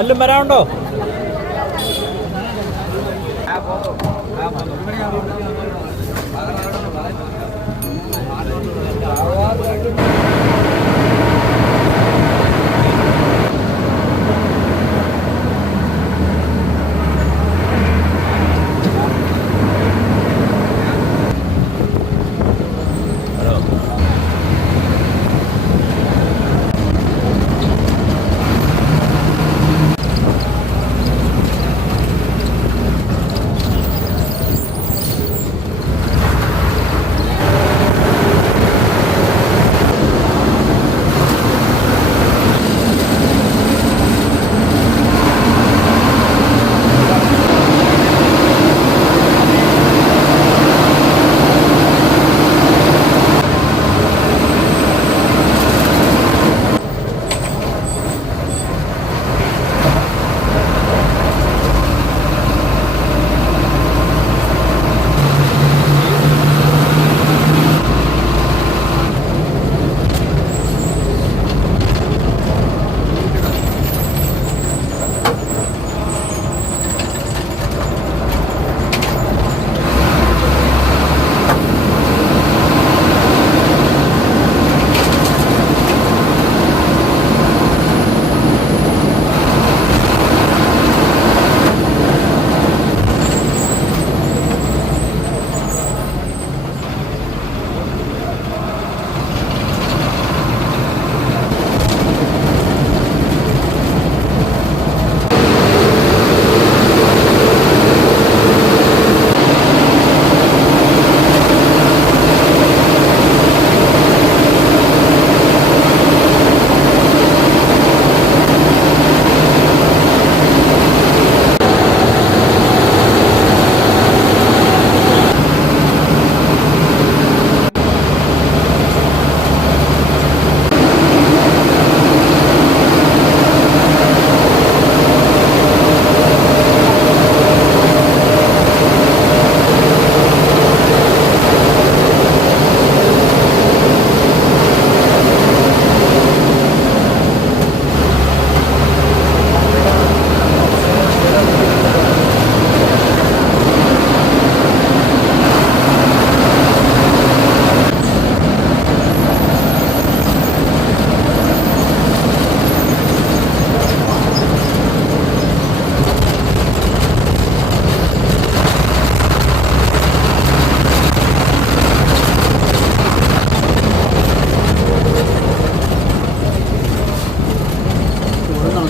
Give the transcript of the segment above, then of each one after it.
അതിലും വരാനുണ്ടോ?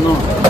の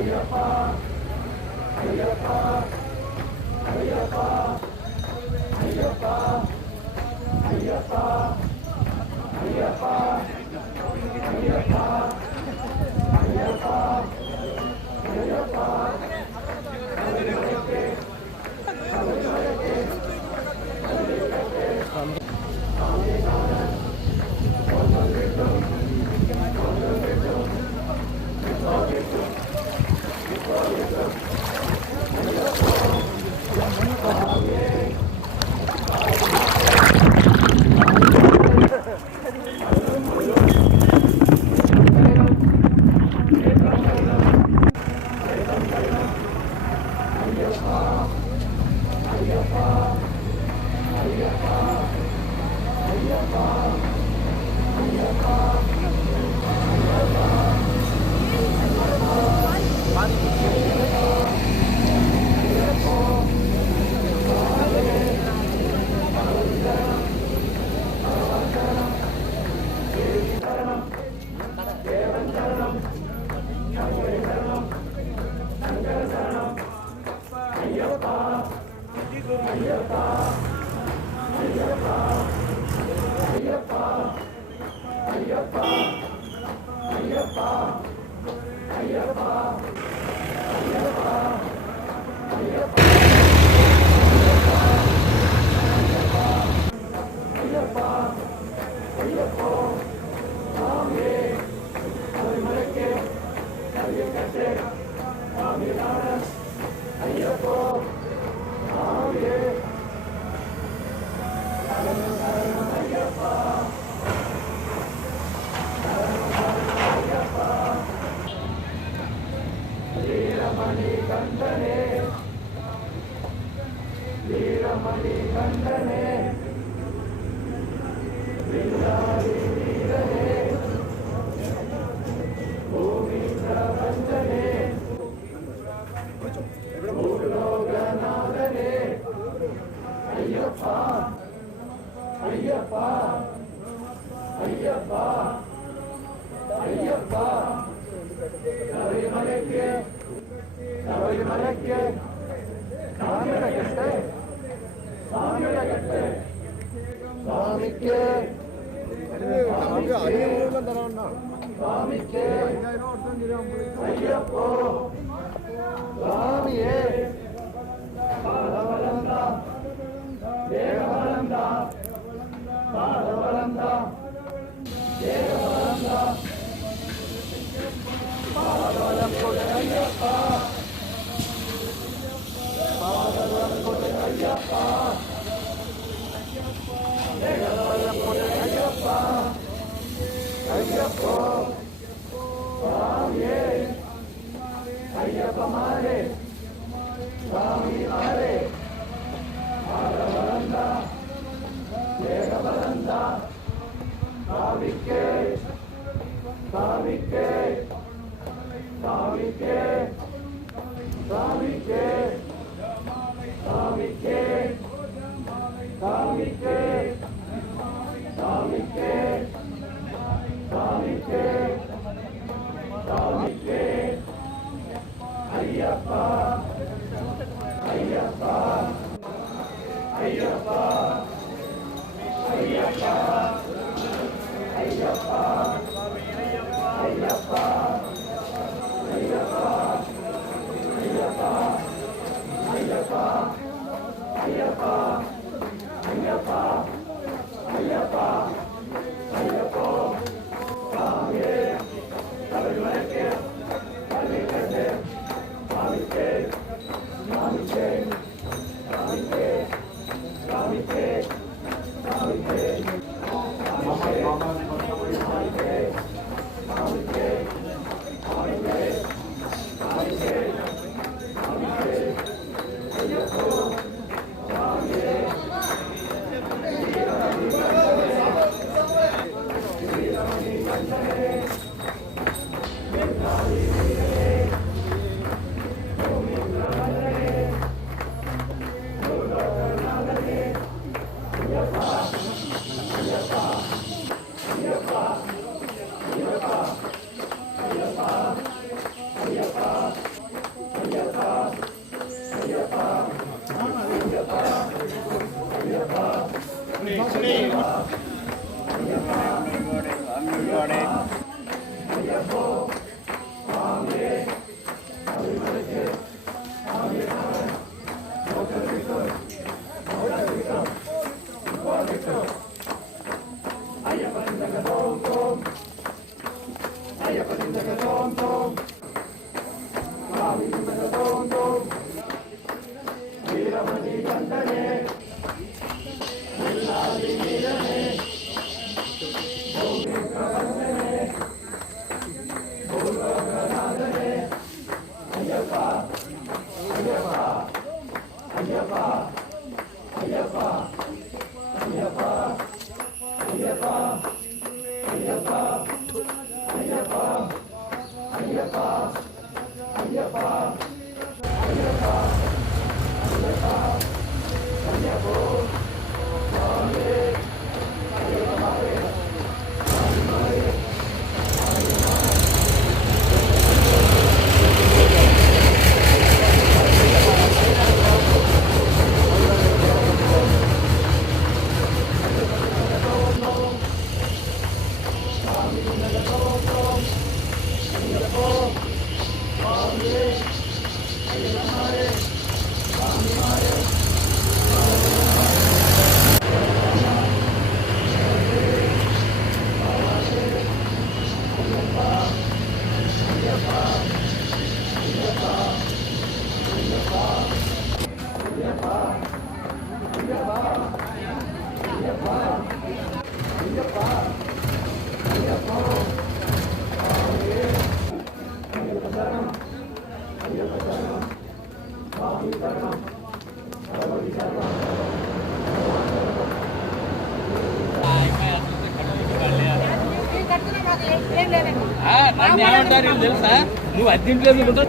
Hayya ஐயப்பா ஐயப்பா. ஐயப்பா. ஐயப்பா. ஐயப்பா. சபரிமலைக்கு சபரிமலைக்கு சாமியில கட்டு. சாமியில சாமியே. Father. నన్ను ఏమంటారు? తెలుసా? నువ్వు అద్దెంట్లో ఎందుకుంటావు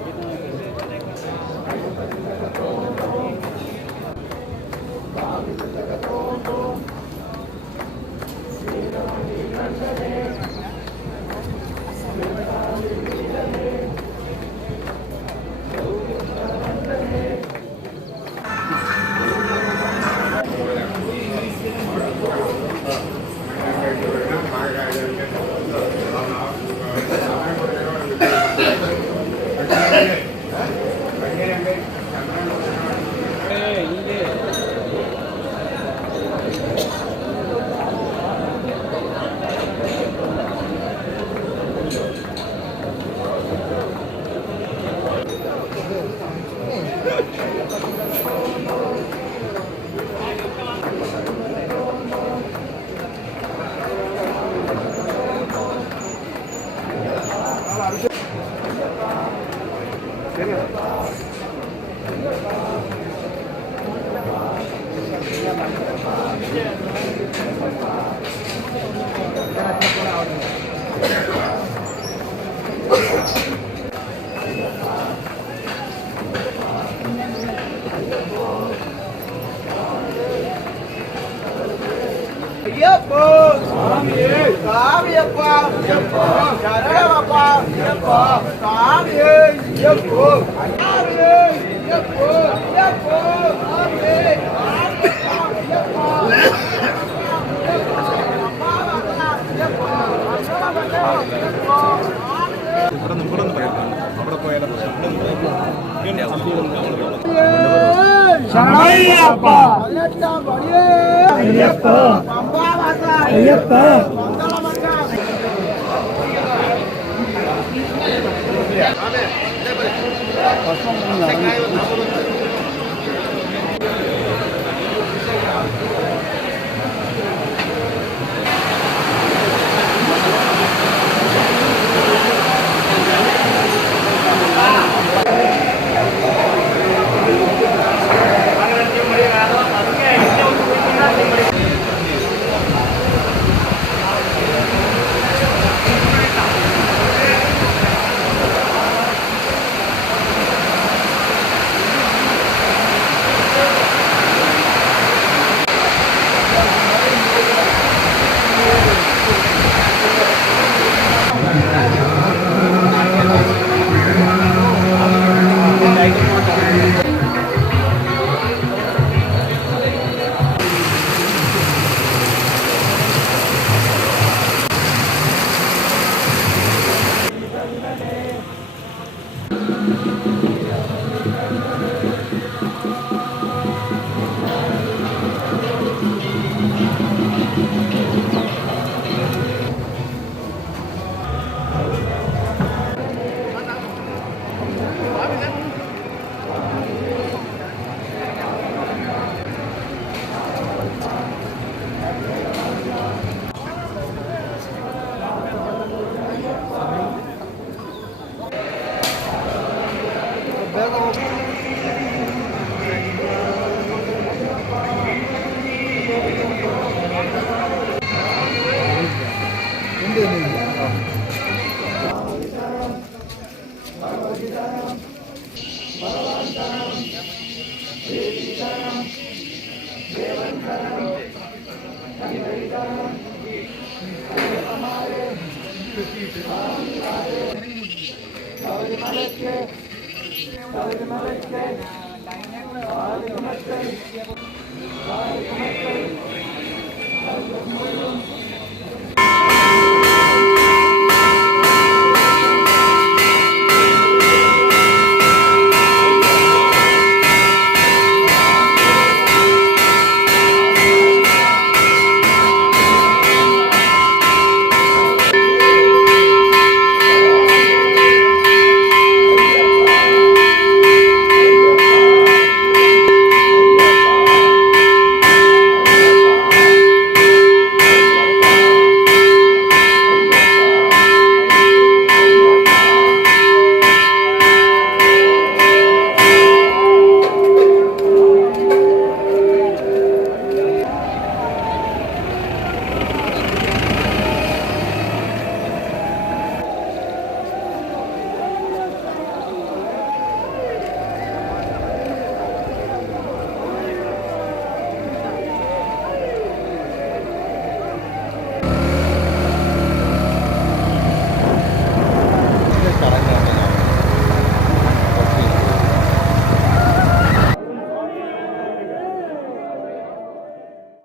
ஐயப்போ சாமியே சாமியப்பா ஐயப்பா சரணமப்பா சாமியே ஐயப்போ ஐயப்போ ஐயப்பா Amen.